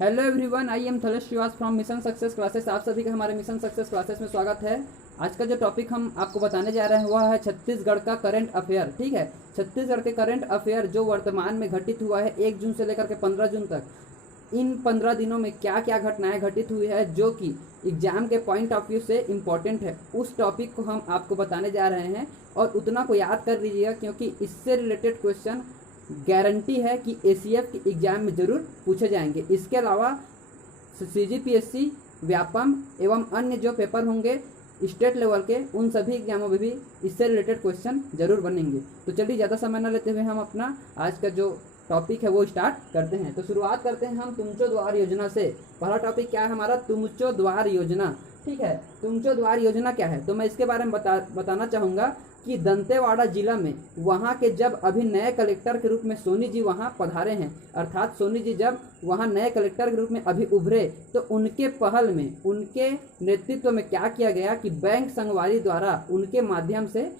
Hello everyone, I am Thalesh Shrivas from mission success classes. आप सभी का हमारे मिशन सक्सेस क्लासेस में स्वागत है। आज का जो टॉपिक हम आपको बताने जा रहे हैं वह है छत्तीसगढ़ का करंट अफेयर। ठीक है, छत्तीसगढ़ के करंट अफेयर जो वर्तमान में घटित हुआ है 1 जून से लेकर के 15 जून तक। इन 15 दिनों में क्या क्या घटनाएं घटित हुई है जो कि एग्जाम के पॉइंट ऑफ व्यू से इम्पॉर्टेंट है, उस टॉपिक को हम आपको बताने जा रहे हैं। और उतना को याद कर लीजिएगा क्योंकि इससे रिलेटेड क्वेश्चन गारंटी है कि एसीएफ के एग्जाम में ज़रूर पूछे जाएंगे। इसके अलावा सीजीपीएससी, व्यापम एवं अन्य जो पेपर होंगे स्टेट लेवल के, उन सभी एग्जामों में भी इससे रिलेटेड क्वेश्चन जरूर बनेंगे। तो चलिए ज़्यादा समय न लेते हुए हम अपना आज का जो टॉपिक है वो स्टार्ट करते हैं। तो शुरुआत करते हैं हम तुमचो द्वार योजना से। पहला टॉपिक क्या है हमारा? तुमचो द्वार योजना। ठीक है, तुमचो द्वार योजना क्या है तो मैं इसके बारे में बताना चाहूँगा कि दंतेवाड़ा जिला में वहाँ के जब अभी नए कलेक्टर के रूप में सोनी जी वहाँ पधारे हैं, अर्थात सोनी जी जब वहाँ नए कलेक्टर के रूप में अभी उभरे, तो उनके पहल में, उनके नेतृत्व में क्या किया गया कि बैंक संगवारी द्वारा उनके माध्यम से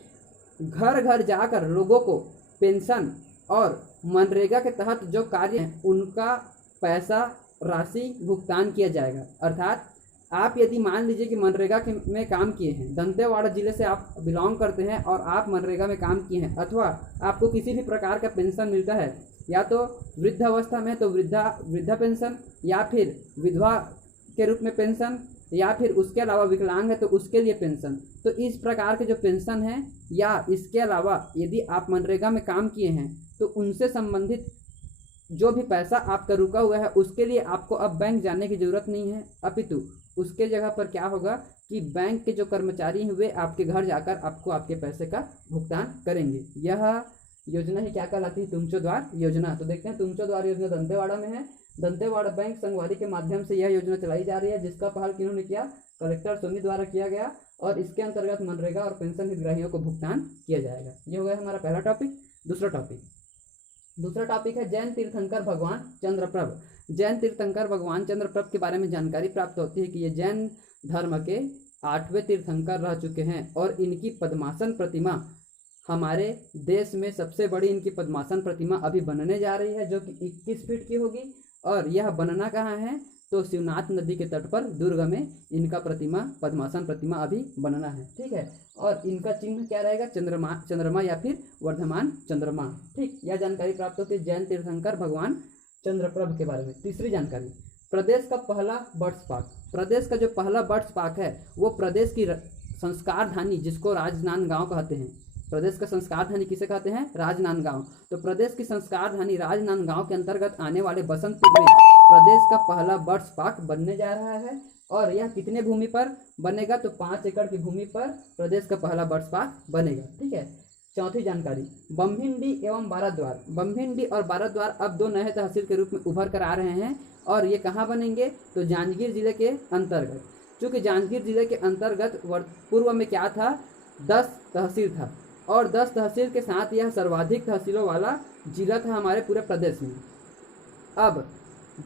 घर घर जाकर लोगों को पेंशन और मनरेगा के तहत जो कार्य हैं उनका पैसा राशि भुगतान किया जाएगा। अर्थात आप यदि मान लीजिए कि मनरेगा में काम किए हैं, दंतेवाड़ा जिले से आप बिलोंग करते हैं और आप मनरेगा में काम किए हैं, अथवा आपको किसी भी प्रकार का पेंशन मिलता है, या तो वृद्धावस्था में तो वृद्धा पेंशन, या फिर विधवा के रूप में पेंशन, या फिर उसके अलावा विकलांग है तो उसके लिए पेंशन। तो इस प्रकार के जो पेंशन है, या इसके अलावा यदि आप मनरेगा में काम किए हैं तो उनसे संबंधित जो भी पैसा आपका रुका हुआ है उसके लिए आपको अब बैंक जाने की ज़रूरत नहीं है, अपितु उसके जगह पर क्या होगा कि बैंक के जो कर्मचारी हैं वे आपके घर जाकर आपको आपके पैसे का भुगतान करेंगे। यह योजना ही क्या कहलाती है? तुमचो द्वार योजना। तो देखते हैं, तुमचो द्वार योजना दंतेवाड़ा में है। दंतेवाड़ा बैंक संगवारी के माध्यम से यह योजना चलाई जा रही है, जिसका पहल किन्होंने किया? कलेक्टर सोनी द्वारा किया गया, और इसके अंतर्गत मनरेगा और पेंशन हितग्राहियों को भुगतान किया जाएगा। ये हो गया हमारा पहला टॉपिक। दूसरा टॉपिक है जैन तीर्थंकर भगवान चंद्रप्रभ। जैन तीर्थंकर भगवान चंद्रप्रभ के बारे में जानकारी प्राप्त होती है कि ये जैन धर्म के 8वें तीर्थंकर रह चुके हैं, और इनकी पद्मासन प्रतिमा हमारे देश में सबसे बड़ी इनकी पद्मासन प्रतिमा अभी बनने जा रही है, जो कि 21 फीट की होगी। और यह बनना कहाँ है? तो शिवनाथ नदी के तट पर दुर्ग में इनका प्रतिमा, पद्मासन प्रतिमा अभी बनना है। ठीक है, और इनका चिन्ह क्या रहेगा? चंद्रमा या फिर वर्धमान चंद्रमा। ठीक, यह जानकारी प्राप्त होती है जैन तीर्थंकर भगवान चंद्रप्रभ के बारे में। तीसरी जानकारी, प्रदेश का पहला बर्ड्स पार्क। प्रदेश का जो पहला बर्ड्स पार्क है वो प्रदेश की संस्कार धानी, जिसको राजनांदगांव कहते हैं। प्रदेश का संस्कार धानी किसे कहते हैं? राजनांदगांव। तो प्रदेश की संस्कार धानी राजनांदगांव के अंतर्गत आने वाले बसंतपुर में प्रदेश का पहला बर्ड्स पार्क बनने जा रहा है। और यह कितने भूमि पर बनेगा? तो 5 एकड़ की भूमि पर प्रदेश का पहला बर्ड्स पार्क बनेगा। ठीक है, चौथी जानकारी, बम्भिंडी एवं बाराद्वार। बम्भिंडी और बाराद्वार अब 2 नए तहसील के रूप में उभर कर आ रहे हैं, और ये कहाँ बनेंगे? तो जांजगीर जिले के अंतर्गत। चूँकि जांजगीर जिले के अंतर्गत पूर्व में क्या था? 10 तहसील था, और 10 तहसील के साथ यह सर्वाधिक तहसीलों वाला जिला था हमारे पूरे प्रदेश में। अब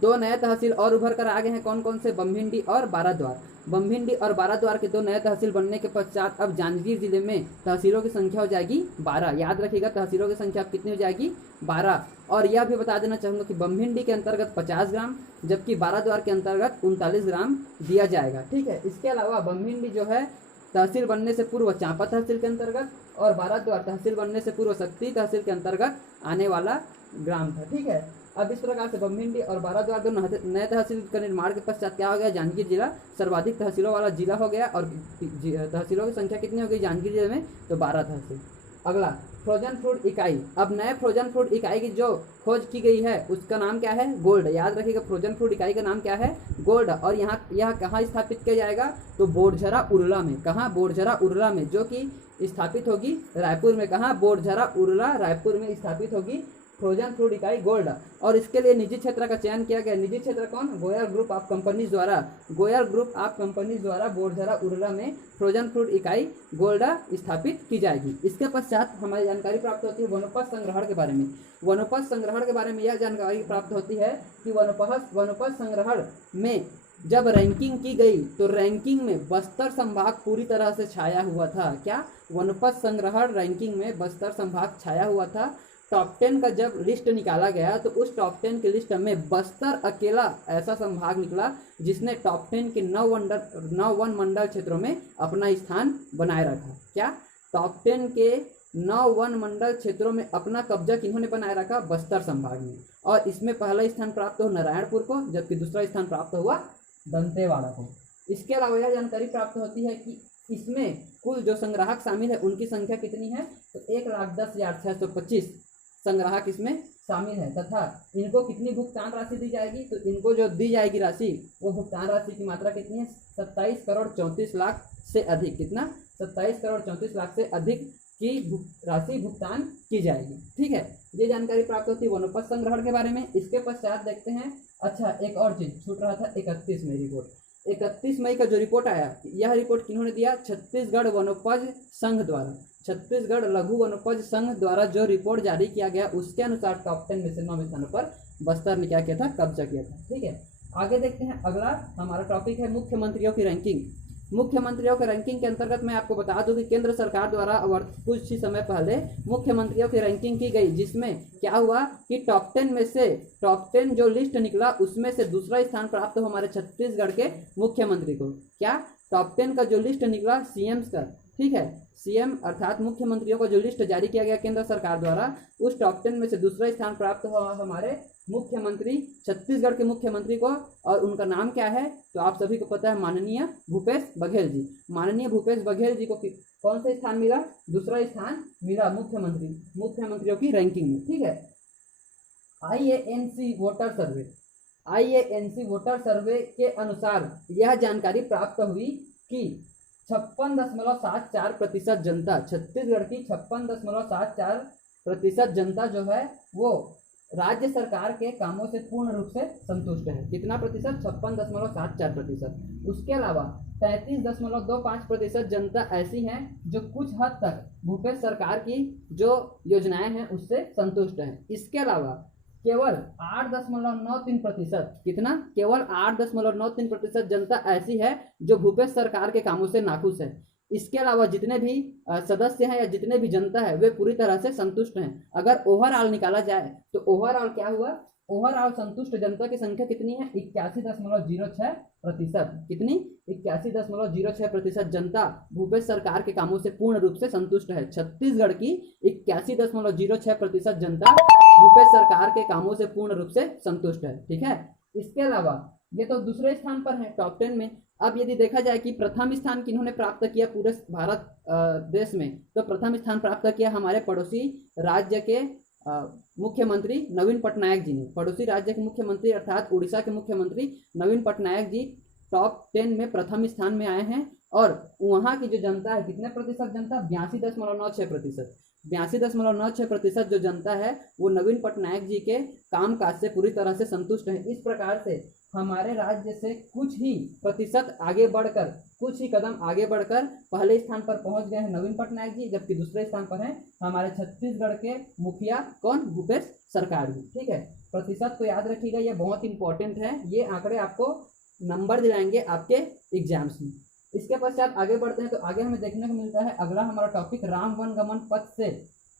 2 नए तहसील और उभर कर आ गए हैं। कौन कौन से? बम्भिंडी और बाराद्वार। बम्भिंडी और बाराद्वार के 2 नए तहसील बनने के पश्चात अब जांजगीर जिले में तहसीलों की संख्या हो जाएगी 12। याद रखिएगा, तहसीलों की संख्या कितनी हो जाएगी? 12। और यह भी बता देना चाहूँगा कि बम्भिंडी के अंतर्गत 50 ग्राम, जबकि बाराद्वार के अंतर्गत 39 ग्राम दिया जाएगा। ठीक है, इसके अलावा बम्भिंडी जो है तहसील बनने से पूर्व चांपा तहसील के अंतर्गत, और बाराद्वार तहसील बनने से पूर्व शक्ति तहसील के अंतर्गत आने वाला ग्राम था। ठीक है, अब इस प्रकार से बम्भिंडी और बाराद्वार दोनों नए तहसील का निर्माण के पश्चात क्या हो गया? जांजगीर जिला सर्वाधिक तहसीलों वाला जिला हो गया, और तहसीलों की संख्या कितनी हो गई जांजगीर जिले में? तो 12 तहसील। अगला, फ्रोजन फ्रूट इकाई। अब नए फ्रोजन फ्रूट इकाई की जो खोज की गई है उसका नाम क्या है? गोल्ड। याद रखिएगा, फ्रोजन फ्रूट इकाई का नाम क्या है? गोल्ड। और यह कहाँ स्थापित किया जाएगा? तो बोरझरा उरला में। कहाँ? बोरझरा उरला में, जो कि स्थापित होगी रायपुर में। कहाँ? बोरझरा उरला रायपुर में स्थापित होगी फ्रोजन फ्रूट इकाई गोल्ड। और इसके लिए निजी क्षेत्र का चयन किया गया। निजी क्षेत्र कौन? गोयल ग्रुप ऑफ कंपनीज द्वारा। गोयल ग्रुप ऑफ कंपनीज द्वारा बोरझरा उरला में फ्रोजन फ्रूट इकाई गोल्ड स्थापित की जाएगी। इसके पश्चात हमारी जानकारी प्राप्त होती है वनोपज संग्रहण के बारे में। वनोपज संग्रहण के बारे में यह जानकारी प्राप्त होती है कि वनोपज संग्रहण में जब रैंकिंग की गई तो रैंकिंग में बस्तर संभाग पूरी तरह से छाया हुआ था। क्या? वनोपज संग्रहण रैंकिंग में बस्तर संभाग छाया हुआ था। टॉप 10 का जब लिस्ट निकाला गया तो उस टॉप 10 की लिस्ट में बस्तर अकेला ऐसा संभाग निकला जिसने टॉप 10 के 9 वन मंडल क्षेत्रों में अपना स्थान बनाए रखा। क्या टॉप 10 के 9 वन मंडल क्षेत्रों में अपना कब्जा किन्होंने बनाए रखा? बस्तर संभाग में। और इसमें पहला स्थान प्राप्त हुआ नारायणपुर को, जबकि दूसरा स्थान प्राप्त हुआ दंतेवाड़ा को। इसके अलावा यह जानकारी प्राप्त होती है कि इसमें कुल जो संग्राहक शामिल है उनकी संख्या कितनी है? तो 1,10,625 संग्राहक इसमें शामिल है तथा इनको कितनी भुगतान राशि दी जाएगी? तो इनको जो दी जाएगी राशि वो भुगतान राशि की मात्रा कितनी है? 27 करोड़ 34 लाख से अधिक। कितना? 27 करोड़ 34 लाख से अधिक की राशि भुगतान की जाएगी। ठीक है, ये जानकारी प्राप्त होती है वनोपज संग्रहण के बारे में। इसके पश्चात देखते हैं, अच्छा एक और चीज छूट रहा था, 31 मई रिपोर्ट। 31 मई का जो रिपोर्ट आया, यह रिपोर्ट किन्होंने दिया? छत्तीसगढ़ वनोपज संघ द्वारा। छत्तीसगढ़ लघु वनोपज संघ द्वारा जो रिपोर्ट जारी किया गया उसके अनुसार टॉप 10 में से 9 स्थानों पर बस्तर ने क्या किया था? कब्जा किया था। ठीक है, आगे देखते हैं। अगला हमारा टॉपिक है मुख्यमंत्रियों की रैंकिंग। मुख्यमंत्रियों के रैंकिंग के अंतर्गत मैं आपको बता दूं कि केंद्र सरकार द्वारा कुछ ही समय पहले मुख्यमंत्रियों की रैंकिंग की गई, जिसमें क्या हुआ कि टॉप 10 में से टॉप 10 जो लिस्ट निकला उसमें से दूसरा स्थान प्राप्त हुआ हमारे छत्तीसगढ़ के मुख्यमंत्री को। क्या? टॉप 10 का जो लिस्ट निकला सीएम का, ठीक है, सीएम अर्थात मुख्यमंत्रियों का जो लिस्ट जारी किया गया केंद्र सरकार द्वारा, उस टॉप 10 में से दूसरा स्थान प्राप्त हुआ हमारे मुख्यमंत्री, छत्तीसगढ़ के मुख्यमंत्री को। और उनका नाम क्या है? तो आप सभी को पता है, माननीय भूपेश बघेल जी। माननीय भूपेश बघेल जी को कौन सा स्थान मिला? दूसरा स्थान मिला मुख्यमंत्रियों की रैंकिंग में। ठीक है, IANC वोटर सर्वे, IANC वोटर सर्वे के अनुसार यह जानकारी प्राप्त हुई कि 56.74% जनता, छत्तीसगढ़ की 56.74% जनता जो है वो राज्य सरकार के कामों से पूर्ण रूप से संतुष्ट है। कितना प्रतिशत? 56.74%। उसके अलावा 33.25% जनता ऐसी है जो कुछ हद तक भूपेश सरकार की जो योजनाएं हैं उससे संतुष्ट है। इसके अलावा केवल 8.93%, कितना? केवल 8.93% जनता ऐसी है जो भूपेश सरकार के कामों से नाखुश है। इसके अलावा जितने भी सदस्य हैं या जितने भी जनता है वे पूरी तरह से संतुष्ट हैं। अगर ओवरऑल निकाला जाए तो ओवरऑल क्या हुआ? ओवरऑल संतुष्ट जनता की संख्या कितनी है? 81.06%। कितनी? 81.06% जनता भूपेश सरकार के कामों से पूर्ण रूप से संतुष्ट है। छत्तीसगढ़ की 81.06% जनता भूपेश सरकार के कामों से पूर्ण रूप से संतुष्ट है। ठीक है, इसके अलावा ये तो दूसरे स्थान पर है टॉप 10 में। अब यदि देखा जाए कि प्रथम स्थान किन्होंने प्राप्त किया पूरे भारत देश में, तो प्रथम स्थान प्राप्त किया हमारे पड़ोसी राज्य के मुख्यमंत्री नवीन पटनायक जी ने। पड़ोसी राज्य के मुख्यमंत्री अर्थात उड़ीसा के मुख्यमंत्री नवीन पटनायक जी टॉप 10 में प्रथम स्थान में आए हैं। और वहाँ की जो जनता है, कितने प्रतिशत जनता? 82.96%। 82.96% जो जनता है वो नवीन पटनायक जी के कामकाज से पूरी तरह से संतुष्ट है। इस प्रकार से हमारे राज्य से कुछ ही प्रतिशत आगे बढ़कर, कुछ ही कदम आगे बढ़कर पहले स्थान पर पहुंच गए हैं नवीन पटनायक जी, जबकि दूसरे स्थान पर हैं हमारे छत्तीसगढ़ के मुखिया कौन? भूपेश सरकार जी। ठीक है, प्रतिशत को याद रखिएगा, ये बहुत इंपॉर्टेंट है। ये आंकड़े आपको नंबर दिलाएंगे आपके एग्जाम्स में। इसके पश्चात आगे बढ़ते हैं तो आगे हमें देखने को मिलता है अगला हमारा टॉपिक राम वन गमन पथ से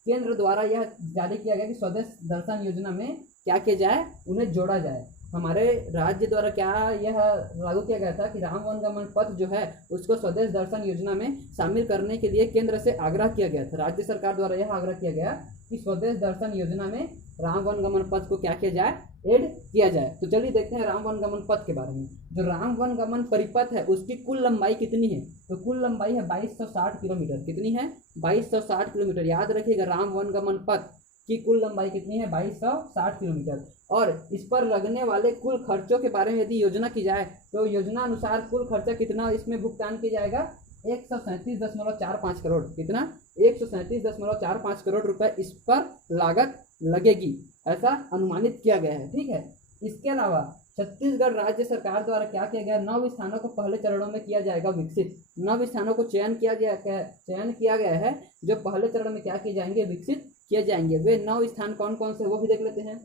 केंद्र द्वारा यह जारी किया गया कि स्वदेश दर्शन योजना में क्या किया जाए? उन्हें जोड़ा जाए। हमारे राज्य द्वारा क्या यह लागू किया गया था कि राम वन गमन पथ जो है उसको स्वदेश दर्शन योजना में शामिल करने के लिए केंद्र से आग्रह किया गया था। राज्य सरकार द्वारा यह आग्रह किया गया कि स्वदेश दर्शन योजना में राम वन गमन पथ को क्या किया जाए? ऐड किया जाए। तो चलिए देखते हैं राम वन गमन पथ के बारे में। जो राम वन गमन परिपथ है उसकी कुल लंबाई कितनी है? तो कुल लंबाई है 2260 किलोमीटर। कितनी है? 2260 किलोमीटर। याद रखिएगा, राम वन गमन पथ की कुल लंबाई कितनी है? 2260 किलोमीटर। और इस पर लगने वाले कुल खर्चों के बारे में यदि योजना की जाए तो योजना अनुसार कुल खर्चा कितना इसमें भुगतान किया जाएगा? 137.45 करोड़। कितना? 137.45 करोड़ रुपए इस पर लागत लगेगी, ऐसा अनुमानित किया गया है। ठीक है, इसके अलावा छत्तीसगढ़ राज्य सरकार द्वारा क्या किया गया? 9 स्थानों को पहले चरणों में किया जाएगा विकसित। 9 स्थानों को चयन किया गया है जो पहले चरण में क्या किए जाएंगे? विकसित किए जाएंगे। वे 9 स्थान कौन कौन से वो भी देख लेते हैं।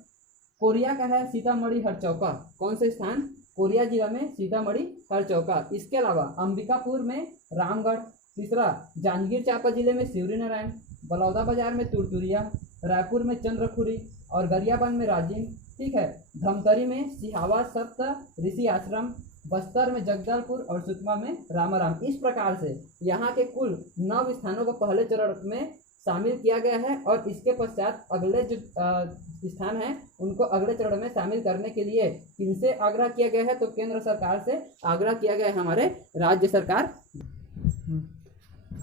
कोरिया का है सीतामढ़ी हरचौका। कौन से स्थान? कोरिया जिला में सीतामढ़ी हरचौका। इसके अलावा अंबिकापुर में रामगढ़। तीसरा जांजगीर चांपा जिले में शिवरी नारायण। बलौदा बाजार में तुरतुरिया, रायपुर में चंद्रखुरी और गरियाबंद में राजिम, ठीक है। धमतरी में सिहावा सप्त ऋषि आश्रम, बस्तर में जगदलपुर और सुकमा में रामाराम। इस प्रकार से यहाँ के कुल 9 स्थानों को पहले चरण में शामिल किया गया है और इसके पश्चात अगले जो स्थान हैं उनको अगले चरण में शामिल करने के लिए किनसे आग्रह किया गया है, तो केंद्र सरकार से आग्रह किया गया है, हमारे राज्य सरकार।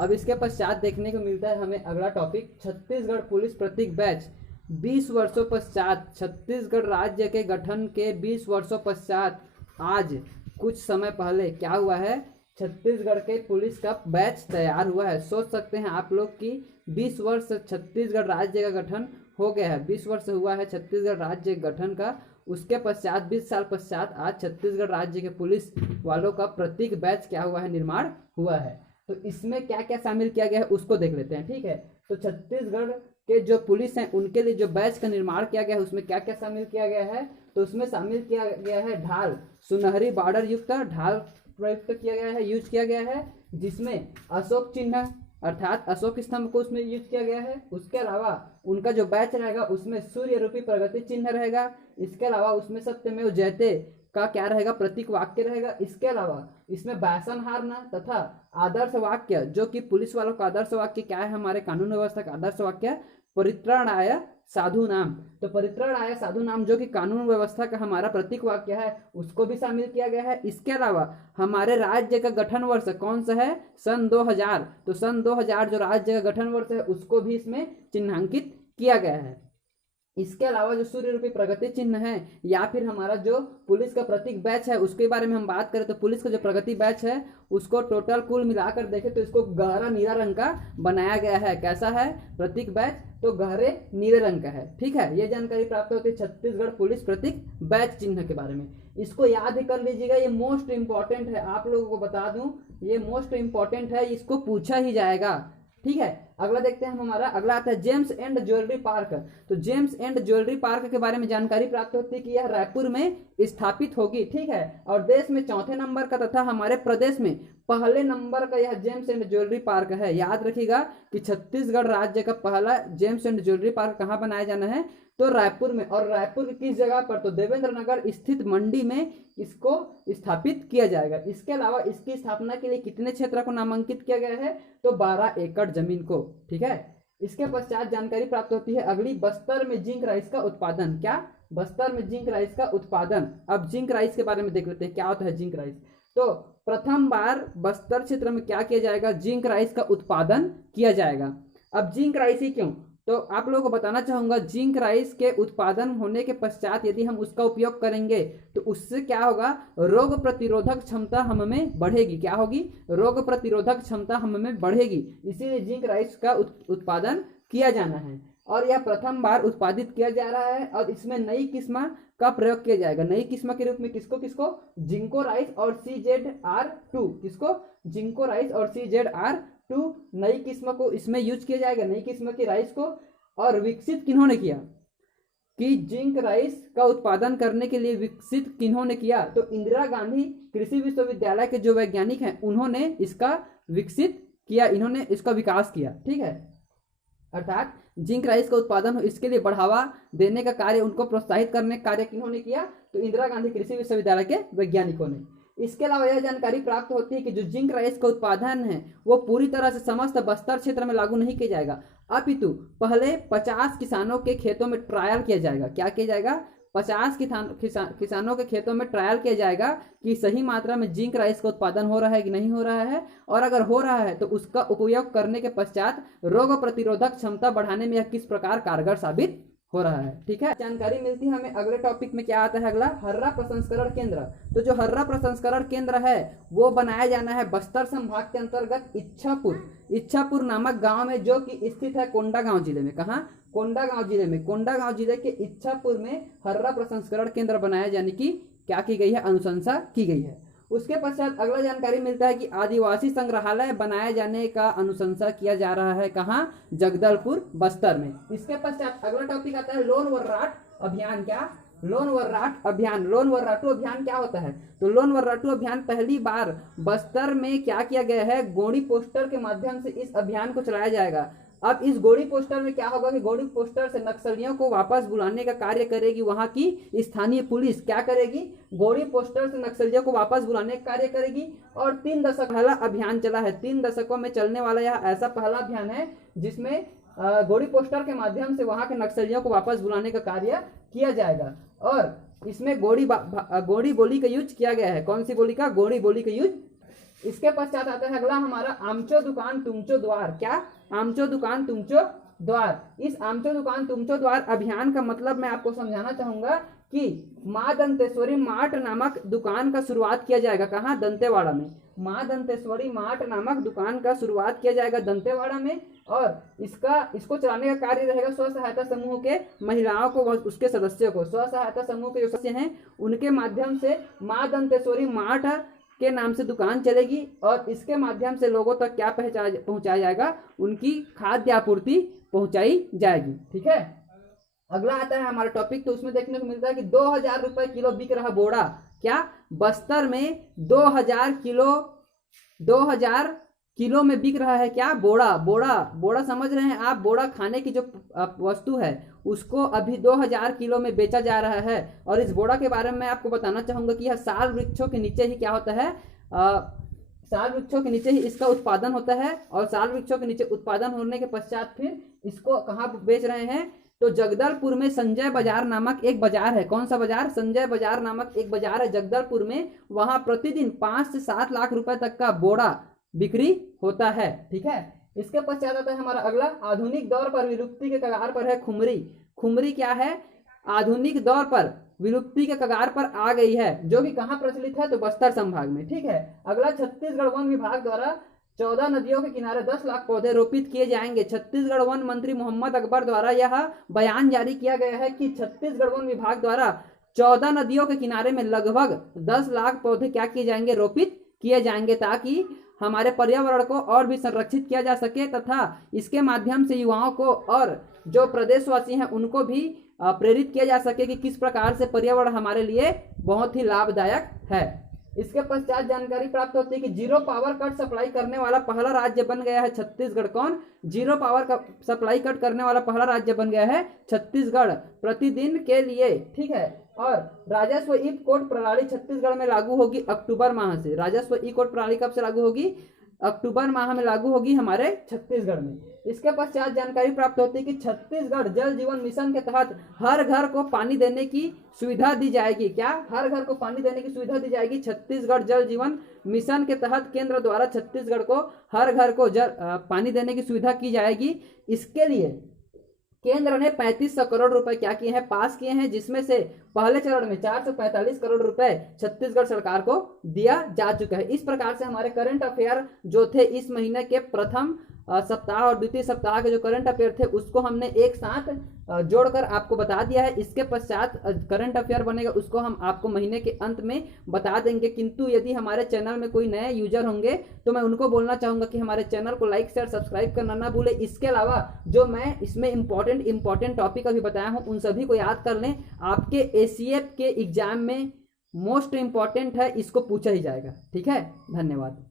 अब इसके पश्चात देखने को मिलता है हमें अगला टॉपिक, छत्तीसगढ़ पुलिस प्रतीक बैच। 20 वर्षों पश्चात, छत्तीसगढ़ राज्य के गठन के 20 वर्षों पश्चात आज कुछ समय पहले क्या हुआ है, छत्तीसगढ़ के पुलिस का बैच तैयार हुआ है। सोच सकते हैं आप लोग कि 20 वर्ष छत्तीसगढ़ राज्य का गठन हो गया है, 20 वर्ष हुआ है छत्तीसगढ़ राज्य गठन का। उसके पश्चात 20 साल पश्चात आज छत्तीसगढ़ राज्य के पुलिस वालों का प्रतीक बैच क्या हुआ है, निर्माण हुआ है। तो इसमें क्या क्या शामिल किया गया है उसको देख लेते हैं, ठीक है। तो छत्तीसगढ़ के जो पुलिस हैं उनके लिए जो बैच का निर्माण किया गया है उसमें क्या क्या शामिल किया गया है, तो उसमें शामिल किया गया है ढाल, सुनहरी बॉर्डर युक्त ढाल प्रयुक्त किया गया है, यूज किया गया है, जिसमें अशोक चिन्ह अर्थात अशोक स्तंभ को उसमें यूज किया गया है। उसके अलावा उनका जो बैच रहेगा उसमें सूर्य रूपी प्रगति चिन्ह रहेगा। इसके अलावा उसमें सत्यमेव जयते का क्या रहेगा, प्रतीक वाक्य रहेगा। इसके अलावा इसमें बैसनहारना तथा आदर्श वाक्य, जो कि पुलिस वालों का आदर्श वाक्य क्या है, हमारे कानून व्यवस्था का आदर्श वाक्य परित्राणाय साधु नाम। तो परित्राणाय साधु नाम जो कि कानून व्यवस्था का हमारा प्रतीक वाक्य है उसको भी शामिल किया गया है। इसके अलावा हमारे राज्य का गठन वर्ष कौन सा है, सन 2000। तो सन 2000 जो राज्य का गठन वर्ष है उसको भी इसमें चिन्हांकित किया गया है। इसके अलावा जो सूर्य रूपी प्रगति चिन्ह है या फिर हमारा जो पुलिस का प्रतीक बैच है उसके बारे में हम बात करें तो पुलिस का जो प्रगति बैच है उसको टोटल कुल मिलाकर देखें तो इसको गहरा नीला रंग का बनाया गया है। कैसा है प्रतीक बैच, तो गहरे नीले रंग का है, ठीक है। ये जानकारी प्राप्त होती है छत्तीसगढ़ पुलिस प्रतीक बैच चिन्ह के बारे में। इसको याद ही कर लीजिएगा, ये मोस्ट इंपॉर्टेंट है, आप लोगों को बता दूं ये मोस्ट इंपॉर्टेंट है, इसको पूछा ही जाएगा, ठीक है। अगला देखते हैं हम, हमारा अगला आता है जेम्स एंड ज्वेलरी पार्क। तो जेम्स एंड ज्वेलरी पार्क के बारे में जानकारी प्राप्त होती है कि यह रायपुर में स्थापित होगी, ठीक है। और देश में 4थे नंबर का तथा हमारे प्रदेश में पहले नंबर का यह जेम्स एंड ज्वेलरी पार्क है। याद रखिएगा कि छत्तीसगढ़ राज्य का पहला जेम्स एंड ज्वेलरी पार्क कहाँ बनाया जाना है, तो रायपुर में। और रायपुर की किस जगह पर, तो देवेंद्र नगर स्थित मंडी में इसको स्थापित किया जाएगा। इसके अलावा इसकी स्थापना के लिए कितने क्षेत्र को नामांकित किया गया है, तो 12 एकड़ जमीन को, ठीक है। इसके पश्चात जानकारी प्राप्त होती है अगली, बस्तर में जिंक राइस का उत्पादन। क्या, बस्तर में जिंक राइस का उत्पादन। अब जिंक राइस के बारे में देख लेते हैं क्या होता है जिंक राइस। तो प्रथम बार बस्तर क्षेत्र में क्या किया जाएगा, जिंक राइस का उत्पादन किया जाएगा। अब जिंक राइस ही क्यों, तो आप लोगों को बताना चाहूंगा, जिंक राइस के उत्पादन होने के पश्चात यदि हम उसका उपयोग करेंगे तो उससे क्या होगा, रोग प्रतिरोधक क्षमता हम में बढ़ेगी। क्या होगी, रोग प्रतिरोधक क्षमता हम में बढ़ेगी। इसीलिए जिंक राइस का उत्पादन किया जाना है और यह प्रथम बार उत्पादित किया जा रहा है और इसमें नई किस्म का प्रयोग किया जाएगा। नई किस्म के रूप में किसको किसको, जिंको राइस और CZR2, किसको, जिंको राइस और CZR2 नई किस्म को इसमें यूज किया जाएगा, नई किस्म की राइस को। और विकसित किन्होंने किया, कि जिंक राइस का उत्पादन करने के लिए विकसित किन्होंने किया, तो इंदिरा गांधी कृषि विश्वविद्यालय के जो वैज्ञानिक हैं उन्होंने इसका विकसित किया, इन्होंने इसका विकास किया, ठीक है। अर्थात जिंक राइस का उत्पादन हो इसके लिए बढ़ावा देने का कार्य, उनको प्रोत्साहित करने का कार्य किन्होंने किया, तो इंदिरा गांधी कृषि विश्वविद्यालय के वैज्ञानिकों ने। इसके अलावा यह जानकारी प्राप्त होती है कि जो जिंक राइस का उत्पादन है वो पूरी तरह से समस्त बस्तर क्षेत्र में लागू नहीं किया जाएगा, अपितु पहले 50 किसानों के खेतों में ट्रायल किया जाएगा। क्या किया जाएगा, 50 किसानों के खेतों में ट्रायल किया जाएगा कि सही मात्रा में जिंक राइस का उत्पादन हो रहा है कि नहीं हो रहा है, और अगर हो रहा है तो उसका उपयोग करने के पश्चात रोग प्रतिरोधक क्षमता बढ़ाने में यह किस प्रकार कारगर साबित हो रहा है, ठीक है। जानकारी मिलती है हमें अगले टॉपिक में, क्या आता है अगला, हर्रा प्रसंस्करण केंद्र। तो जो हर्रा प्रसंस्करण केंद्र है वो बनाया जाना है बस्तर संभाग के अंतर्गत इच्छापुर नामक गांव में, जो कि स्थित है कोंडागांव जिले में। कहाँ, कोंडागांव जिले में। कोंडागांव जिले के इच्छापुर में हर्रा प्रसंस्करण केंद्र बनाया जाने की क्या की गई है, अनुशंसा की गई है। उसके पश्चात अगला जानकारी मिलता है कि आदिवासी संग्रहालय बनाए जाने का अनुशंसा किया जा रहा है। कहाँ, जगदलपुर बस्तर में। इसके पश्चात अगला टॉपिक आता है लोन वर्राट अभियान। क्या, लोन वर्राट अभियान। लोन वर्राटू अभियान क्या होता है, तो लोन वर्राटू अभियान पहली बार बस्तर में क्या किया गया है, गोणी पोस्टर के माध्यम से इस अभियान को चलाया जाएगा। अब इस गोड़ी पोस्टर में क्या होगा कि गोड़ी पोस्टर से नक्सलियों को वापस बुलाने का कार्य करेगी वहां की स्थानीय पुलिस। क्या करेगी? गोड़ी पोस्टर से नक्सलियों को वापस बुलाने का कार्य करेगी। और 3 दशक पहला अभियान चला है। 3 दशकों में चलने वाला यह ऐसा पहला अभियान है जिसमें गोड़ी पोस्टर के माध्यम से वहां के नक्सलियों को वापस बुलाने का कार्य किया जाएगा। और इसमें गोड़ी बोली का यूज किया गया है। कौन सी बोली का? गोड़ी बोली का यूज। इसके पश्चात आता है अगला हमारा आमचो दुकान तुमचो द्वार। क्या? आमचो दुकान तुमचो द्वार। इस आमचो दुकान तुमचो द्वार अभियान का मतलब मैं आपको समझाना चाहूंगा कि माँ दंतेश्वरी मार्ट नामक दुकान का शुरुआत किया जाएगा। कहाँ? दंतेवाड़ा में। माँ दंतेश्वरी मार्ट नामक दुकान का शुरुआत किया जाएगा दंतेवाड़ा में। और इसको चलाने का कार्य रहेगा स्व सहायता समूह के महिलाओं को, उसके सदस्यों को, स्व सहायता समूह के जो सदस्य हैं उनके माध्यम से माँ दंतेश्वरी मार्ट के नाम से दुकान चलेगी। और इसके माध्यम से लोगों तक क्या पहुंचाया जाएगा? उनकी खाद्य आपूर्ति पहुंचाई जाएगी। ठीक है। अगला आता है हमारा टॉपिक, तो उसमें देखने को मिलता है कि 2000 रुपए किलो बिक रहा बोड़ा। क्या? बस्तर में 2000 किलो में बिक रहा है क्या? बोड़ा समझ रहे हैं आप? बोड़ा खाने की जो वस्तु है उसको अभी 2000 किलो में बेचा जा रहा है। और इस बोड़ा के बारे में मैं आपको बताना चाहूंगा कि यह साल वृक्षों के नीचे ही क्या होता है, साल वृक्षों के नीचे ही इसका उत्पादन होता है। और साल वृक्षों के नीचे उत्पादन होने के पश्चात फिर इसको कहाँ बेच रहे हैं? तो जगदलपुर में संजय बाजार नामक एक बाजार है। कौन सा बाजार? संजय बाजार नामक एक बाजार है जगदलपुर में। वहां प्रतिदिन 5 से 7 लाख रुपए तक का बोड़ा बिक्री होता है। ठीक है। इसके पश्चात आता है हमारा अगला, आधुनिक दौर पर विलुप्ति के कगार पर है खुमरी। खुमरी क्या है? आधुनिक दौर पर विलुप्ति के कगार पर आ गई है, जो कि कहाँ प्रचलित है? तो बस्तर संभाग में। ठीक है। अगला, छत्तीसगढ़ वन विभाग द्वारा 14 नदियों के किनारे 10 लाख पौधे रोपित किए जाएंगे। छत्तीसगढ़ वन मंत्री मोहम्मद अकबर द्वारा यह बयान जारी किया गया है कि छत्तीसगढ़ वन विभाग द्वारा 14 नदियों के किनारे में लगभग 10 लाख पौधे क्या किए जाएंगे? रोपित किए जाएंगे, ताकि हमारे पर्यावरण को और भी संरक्षित किया जा सके तथा इसके माध्यम से युवाओं को और जो प्रदेशवासी हैं उनको भी प्रेरित किया जा सके कि किस प्रकार से पर्यावरण हमारे लिए बहुत ही लाभदायक है। इसके पश्चात जानकारी प्राप्त होती है कि जीरो पावर कट सप्लाई करने वाला पहला राज्य बन गया है छत्तीसगढ़। कौन? जीरो पावर का सप्लाई कट करने वाला पहला राज्य बन गया है छत्तीसगढ़ प्रतिदिन के लिए। ठीक है। और राजस्व ई कोड प्रणाली छत्तीसगढ़ में लागू होगी अक्टूबर माह से। राजस्व ई कोड प्रणाली कब से लागू होगी? अक्टूबर माह में लागू होगी हमारे छत्तीसगढ़ में। इसके पश्चात जानकारी प्राप्त होती है कि छत्तीसगढ़ जल जीवन मिशन के तहत हर घर को पानी देने की सुविधा दी जाएगी। क्या? हर घर को पानी देने की सुविधा दी जाएगी। छत्तीसगढ़ जल जीवन मिशन के तहत केंद्र द्वारा छत्तीसगढ़ को हर घर को पानी देने की सुविधा की जाएगी। इसके लिए केंद्र ने 3500 करोड़ रुपए क्या किए हैं? पास किए हैं, जिसमें से पहले चरण में 445 करोड़ रुपए छत्तीसगढ़ सरकार को दिया जा चुका है। इस प्रकार से हमारे करंट अफेयर जो थे इस महीने के प्रथम सप्ताह और द्वितीय सप्ताह के जो करंट अफेयर थे उसको हमने एक साथ जोड़कर आपको बता दिया है। इसके पश्चात करंट अफेयर बनेगा उसको हम आपको महीने के अंत में बता देंगे। किंतु यदि हमारे चैनल में कोई नए यूजर होंगे तो मैं उनको बोलना चाहूँगा कि हमारे चैनल को लाइक शेयर सब्सक्राइब करना ना भूले। इसके अलावा जो मैं इसमें इंपॉर्टेंट टॉपिक अभी बताया हूँ उन सभी को याद कर लें। आपके ACF के एग्जाम में मोस्ट इंपॉर्टेंट है, इसको पूछा ही जाएगा। ठीक है। धन्यवाद।